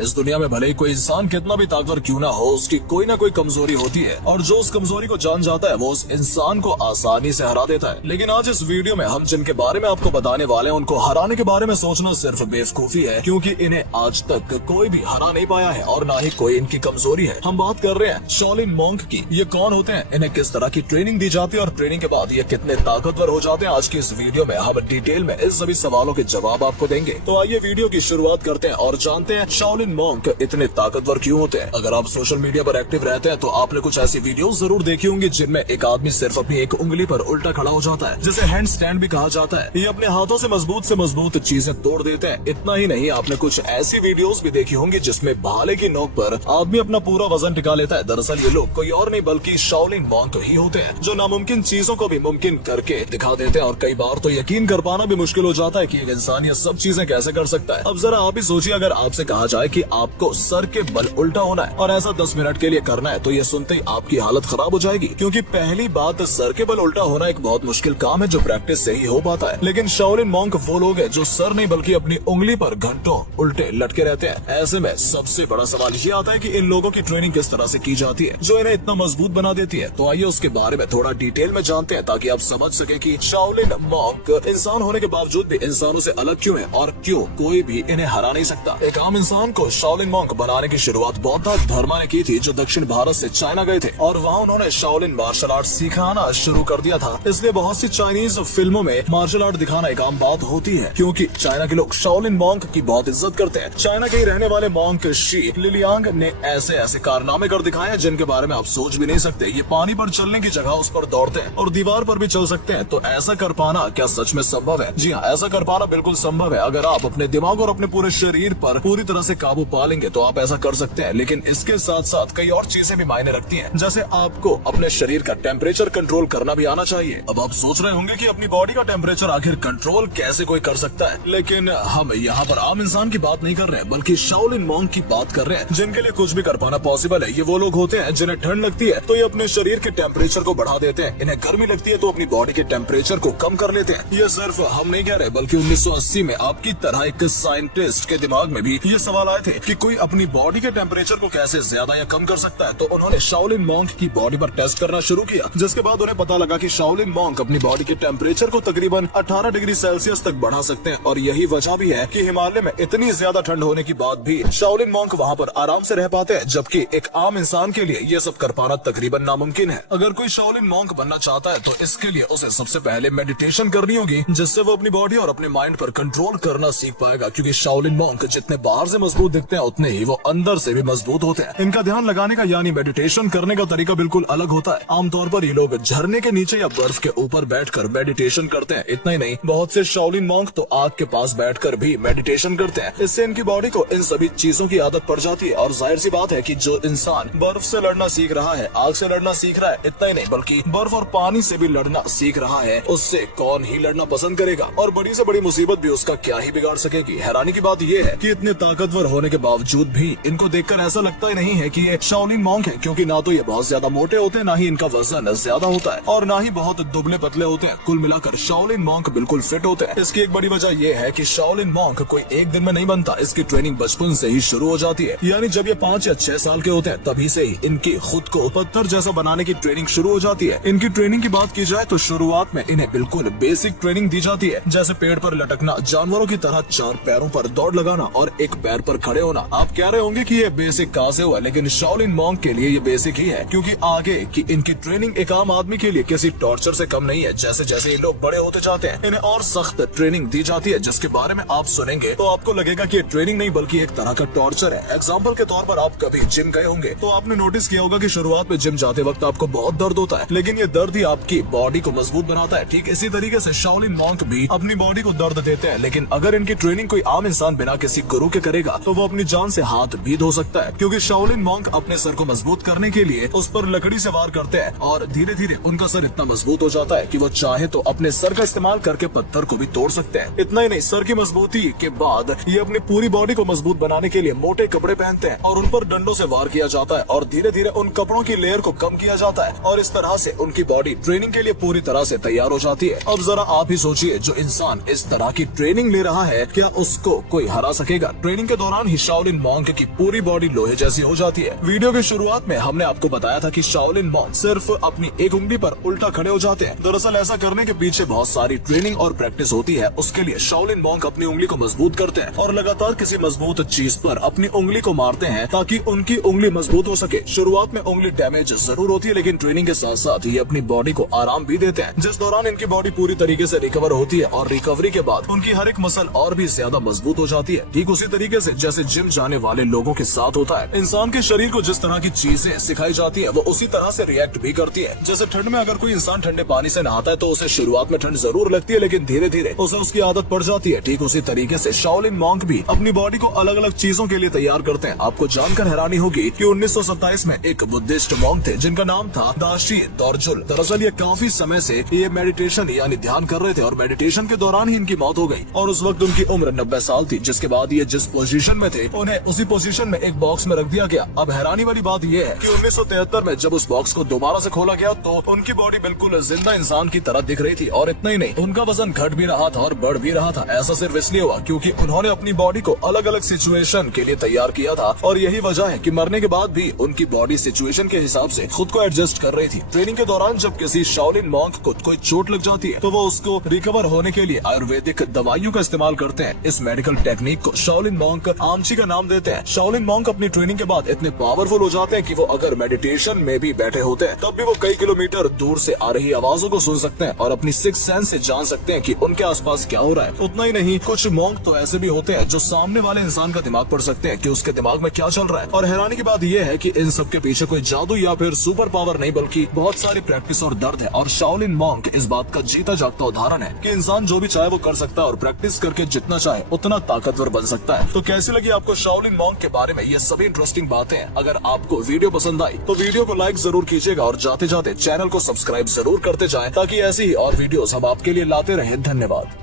इस दुनिया में भले ही कोई इंसान कितना भी ताकतवर क्यों ना हो, उसकी कोई ना कोई कमजोरी होती है और जो उस कमजोरी को जान जाता है वो उस इंसान को आसानी से हरा देता है। लेकिन आज इस वीडियो में हम जिनके बारे में आपको बताने वाले हैं उनको हराने के बारे में सोचना सिर्फ बेवकूफी है, क्योंकि इन्हें आज तक कोई भी हरा नहीं पाया है और ना ही कोई इनकी कमजोरी है। हम बात कर रहे हैं शाओलिन मॉन्क की। ये कौन होते हैं, इन्हें किस तरह की ट्रेनिंग दी जाती है और ट्रेनिंग के बाद ये कितने ताकतवर हो जाते हैं, आज की इस वीडियो में हम डिटेल में इस सभी सवालों के जवाब आपको देंगे। तो आइए वीडियो की शुरुआत करते हैं और जानते हैं शाओलिन मॉन्क इतने ताकतवर क्यों होते हैं। अगर आप सोशल मीडिया पर एक्टिव रहते हैं तो आपने कुछ ऐसी वीडियोस जरूर देखी होंगी जिनमें एक आदमी सिर्फ अपनी एक उंगली पर उल्टा खड़ा हो जाता है, जिसे हैंड स्टैंड भी कहा जाता है। ये अपने हाथों से मजबूत चीजें तोड़ देते हैं। इतना ही नहीं, आपने कुछ ऐसी वीडियोस भी देखी होंगी जिसमें भाले की नोक पर आदमी अपना पूरा वजन टिका लेता है। दरअसल ये लोग कोई और नहीं बल्कि शाओलिन मॉन्क ही होते हैं, जो नामुमकिन चीजों को भी मुमकिन करके दिखा देते हैं। और कई बार तो यकीन कर पाना भी मुश्किल हो जाता है कि एक इंसान ये सब चीजें कैसे कर सकता है। अब जरा आप ही सोचिए, अगर आपसे कहा जाए कि आपको सर के बल उल्टा होना है और ऐसा 10 मिनट के लिए करना है, तो ये सुनते ही आपकी हालत खराब हो जाएगी। क्योंकि पहली बात, सर के बल उल्टा होना एक बहुत मुश्किल काम है जो प्रैक्टिस से ही हो पाता है। लेकिन शाओलिन मॉन्क वो लोग हैं जो सर नहीं बल्कि अपनी उंगली पर घंटों उल्टे लटके रहते हैं। ऐसे में सबसे बड़ा सवाल ये आता है कि इन लोगों की ट्रेनिंग किस तरह से की जाती है जो इन्हें इतना मजबूत बना देती है। तो आइए उसके बारे में थोड़ा डिटेल में जानते हैं, ताकि आप समझ सके कि शाओलिन मॉन्क इंसान होने के बावजूद भी इंसानों से अलग क्यों है और क्यों कोई भी इन्हें हरा नहीं सकता। एक आम इंसान को शाओलिन मॉन्क बनाने की शुरुआत बौद्ध धर्म ने की थी, जो दक्षिण भारत से चाइना गए थे और वहाँ उन्होंने शाओलिन मार्शल आर्ट सिखाना शुरू कर दिया था। इसलिए बहुत सी चाइनीज फिल्मों में मार्शल आर्ट दिखाना एक आम बात होती है, क्योंकि चाइना के लोग शाओलिन मॉन्क की बहुत इज्जत करते हैं। चाइना के ही रहने वाले मॉन्क शी लिलियांग ने ऐसे ऐसे कारनामे कर दिखाए हैं जिनके बारे में आप सोच भी नहीं सकते। ये पानी पर चलने की जगह उस पर दौड़ते हैं और दीवार पर भी चल सकते हैं। तो ऐसा कर पाना क्या सच में संभव है? जी हाँ, ऐसा कर पाना बिल्कुल संभव है। अगर आप अपने दिमाग और अपने पूरे शरीर पर पूरी तरह से काबू पा लेंगे तो आप ऐसा कर सकते हैं। लेकिन इसके साथ साथ कई और चीजें भी मायने रखती हैं, जैसे आपको अपने शरीर का टेम्परेचर कंट्रोल करना भी आना चाहिए। अब आप सोच रहे होंगे कि अपनी बॉडी का टेम्परेचर आखिर कंट्रोल कैसे कोई कर सकता है, लेकिन हम यहाँ पर आम इंसान की बात नहीं कर रहे हैं बल्कि शाओलिन मॉन्क की बात कर रहे हैं, जिनके लिए कुछ भी कर पाना पॉसिबल है। ये वो लोग होते हैं जिन्हें ठंड लगती है तो ये अपने शरीर के टेम्परेचर को बढ़ा देते हैं, इन्हें गर्मी लगती है तो अपनी बॉडी के टेम्परेचर को कम कर लेते हैं। ये सिर्फ हम नहीं कह रहे, बल्कि 1980 में आपकी तरह एक साइंटिस्ट के दिमाग में भी ये सवाल आए थे कि कोई अपनी बॉडी के टेम्परेचर को कैसे ज्यादा या कम कर सकता है। तो उन्होंने शाओलिन मॉन्क की बॉडी पर टेस्ट करना शुरू किया, जिसके बाद उन्हें पता लगा कि शाओलिन मॉन्क अपनी बॉडी के टेम्परेचर को तकरीबन 18 डिग्री सेल्सियस तक बढ़ा सकते हैं। और यही वजह भी है कि हिमालय में इतनी ज्यादा ठंड होने के बाद भी शाओलिन मॉन्क वहाँ पर आराम से रह पाते हैं, जबकि एक आम इंसान के लिए ये सब कर पाना तकरीबन नामुमकिन है। अगर कोई शाओलिन मॉन्क बनना चाहता है तो इसके लिए उसे सबसे पहले मेडिटेशन करनी होगी, जिससे वो अपनी बॉडी और अपने माइंड पर कंट्रोल करना सीख पाएगा। क्योंकि शाओलिन मॉन्क जितने बाहर से मजबूत दिखते हैं उतने ही वो अंदर से भी मजबूत होते हैं। इनका ध्यान लगाने का यानी मेडिटेशन करने का तरीका बिल्कुल अलग होता है। आमतौर पर ये लोग झरने के नीचे या बर्फ के ऊपर बैठकर मेडिटेशन करते हैं। इतना ही नहीं, बहुत से शाओलिन मॉन्क तो आग के पास बैठकर भी मेडिटेशन करते हैं। इससे इनकी बॉडी को इन सभी चीजों की आदत पड़ जाती है। और जाहिर सी बात है कि जो इंसान बर्फ से लड़ना सीख रहा है, आग से लड़ना सीख रहा है, इतना ही नहीं बल्कि बर्फ और पानी से भी लड़ना सीख रहा है, उससे कौन ही लड़ना पसंद करेगा और बड़ी से बड़ी मुसीबत भी उसका क्या ही बिगाड़ सकेगी। हैरानी की बात यह है कि इतने ताकतवर होने के बावजूद भी इनको देखकर ऐसा लगता ही नहीं है कि ये शाओलिन मॉन्क है, क्योंकि ना तो ये बहुत ज्यादा मोटे होते हैं, ना ही इनका वजन ज्यादा होता है और ना ही बहुत दुबले पतले होते हैं। कुल मिलाकर शाओलिन मॉन्क बिल्कुल फिट होते हैं। इसकी एक बड़ी वजह यह है कि शाओलिन मॉन्क कोई एक दिन में नहीं बनता, इसकी ट्रेनिंग बचपन से ही शुरू हो जाती है। यानी जब ये 5 या 6 साल के होते हैं तभी से ही इनकी खुद को पत्थर जैसा बनाने की ट्रेनिंग शुरू हो जाती है। इनकी ट्रेनिंग की बात की जाए तो शुरुआत में इन्हें बिल्कुल बेसिक ट्रेनिंग दी जाती है, जैसे पेड़ पर लटकना, जानवरों की तरह 4 पैरों पर दौड़ लगाना और एक पैर पर खड़े होना। आप कह रहे होंगे कि ये बेसिक कहाँ से हुआ, लेकिन शाओलिन मॉन्क के लिए ये बेसिक ही है, क्योंकि आगे की इनकी ट्रेनिंग एक आम आदमी के लिए किसी टॉर्चर से कम नहीं है। जैसे जैसे ये लोग बड़े होते जाते हैं इन्हें और सख्त ट्रेनिंग दी जाती है, जिसके बारे में आप सुनेंगे तो आपको लगेगा कि ये ट्रेनिंग नहीं बल्कि एक तरह का टॉर्चर है। एग्जाम्पल के तौर पर आप कभी जिम गए होंगे तो आपने नोटिस किया होगा कि शुरुआत में जिम जाते वक्त आपको बहुत दर्द होता है, लेकिन ये दर्द ही आपकी बॉडी को मजबूत बनाता है। ठीक इसी तरीके से शाओलिन मॉन्क भी अपनी बॉडी को दर्द देते हैं, लेकिन अगर इनकी ट्रेनिंग कोई आम इंसान बिना किसी गुरु के करेगा तो वो अपनी जान से हाथ भी धो सकता है। क्योंकि शाओलिन मॉन्क अपने सर को मजबूत करने के लिए उस पर लकड़ी से वार करते हैं और धीरे धीरे उनका सर इतना मजबूत हो जाता है कि वो चाहे तो अपने सर का इस्तेमाल करके पत्थर को भी तोड़ सकते हैं। इतना ही नहीं, सर की मजबूती के बाद ये अपनी पूरी बॉडी को मजबूत बनाने के लिए मोटे कपड़े पहनते हैं और उन पर डंडों से वार किया जाता है और धीरे धीरे उन कपड़ों की लेयर को कम किया जाता है और इस तरह से उनकी बॉडी ट्रेनिंग के लिए पूरी तरह से तैयार हो जाती है। अब जरा आप ही सोचिए, जो इंसान इस तरह की ट्रेनिंग ले रहा है क्या उसको कोई हरा सकेगा? ट्रेनिंग के दौरान दौरान ही शाओलिन मॉन्क की पूरी बॉडी लोहे जैसी हो जाती है। वीडियो की शुरुआत में हमने आपको बताया था कि शाओलिन मॉन्क सिर्फ अपनी एक उंगली पर उल्टा खड़े हो जाते हैं। दरअसल ऐसा करने के पीछे बहुत सारी ट्रेनिंग और प्रैक्टिस होती है। उसके लिए शाओलिन मॉन्क अपनी उंगली को मजबूत करते हैं और लगातार किसी मजबूत चीज पर अपनी उंगली को मारते हैं ताकि उनकी उंगली मजबूत हो सके। शुरुआत में उंगली डैमेज जरूर होती है, लेकिन ट्रेनिंग के साथ साथ ये अपनी बॉडी को आराम भी देते हैं, जिस दौरान इनकी बॉडी पूरी तरीके से रिकवर होती है और रिकवरी के बाद उनकी हर एक मसल और भी ज्यादा मजबूत हो जाती है। ठीक उसी तरीके से जैसे जिम जाने वाले लोगों के साथ होता है। इंसान के शरीर को जिस तरह की चीजें सिखाई जाती है वो उसी तरह से रिएक्ट भी करती है। जैसे ठंड में अगर कोई इंसान ठंडे पानी से नहाता है तो उसे शुरुआत में ठंड जरूर लगती है, लेकिन धीरे धीरे उसे उसकी आदत पड़ जाती है। ठीक उसी तरीके से शाओलिन मॉन्क भी अपनी बॉडी को अलग अलग चीजों के लिए तैयार करते हैं। आपको जानकर हैरानी होगी कि 1927 में एक बुद्धिस्ट मॉन्क थे जिनका नाम था दाशी तोरजुल। दरअसल ये काफी समय से ये मेडिटेशन यानी ध्यान कर रहे थे और मेडिटेशन के दौरान ही इनकी मौत हो गई और उस वक्त उनकी उम्र 90 साल थी। जिसके बाद ये जिस पोजीशन में थे उन्हें उसी पोजीशन में एक बॉक्स में रख दिया गया। अब हैरानी वाली बात ये है कि 1973 में जब उस बॉक्स को दोबारा से खोला गया तो उनकी बॉडी बिल्कुल जिंदा इंसान की तरह दिख रही थी और इतना ही नहीं, उनका वजन घट भी रहा था और बढ़ भी रहा था। ऐसा सिर्फ इसलिए हुआ क्योंकि उन्होंने अपनी बॉडी को अलग अलग सिचुएशन के लिए तैयार किया था और यही वजह है कि मरने के बाद भी उनकी बॉडी सिचुएशन के हिसाब से खुद को एडजस्ट कर रही थी। ट्रेनिंग के दौरान जब किसी शाओलिन मॉन्क को कोई चोट लग जाती है तो वो उसको रिकवर होने के लिए आयुर्वेदिक दवाइयों का इस्तेमाल करते हैं। इस मेडिकल टेक्निक को शाओलिन मॉन्क आमची का नाम देते हैं। शाओलिन मॉन्क अपनी ट्रेनिंग के बाद इतने पावरफुल हो जाते हैं कि वो अगर मेडिटेशन में भी बैठे होते हैं तब भी वो कई किलोमीटर दूर से आ रही आवाजों को सुन सकते हैं और अपनी सिक्स सेंस से जान सकते हैं कि उनके आसपास क्या हो रहा है। उतना ही नहीं, कुछ मॉन्क तो ऐसे भी होते हैं जो सामने वाले इंसान का दिमाग पढ़ सकते हैं कि उसके दिमाग में क्या चल रहा है। और हैरानी की बात यह है कि इन सब के पीछे कोई जादू या फिर सुपर पावर नहीं बल्कि बहुत सारी प्रैक्टिस और दर्द है। और शाओलिन मॉन्क इस बात का जीता जागता उदाहरण है कि इंसान जो भी चाहे वो कर सकता है और प्रैक्टिस करके जितना चाहे उतना ताकतवर बन सकता है। तो कैसी लगी आपको शाओलिन मॉन्क के बारे में ये सभी इंटरेस्टिंग बातें? अगर आपको वीडियो पसंद आई तो वीडियो को लाइक जरूर कीजिएगा और जाते जाते चैनल को सब्सक्राइब जरूर करते जाएं ताकि ऐसी ही और वीडियोस हम आपके लिए लाते रहें। धन्यवाद।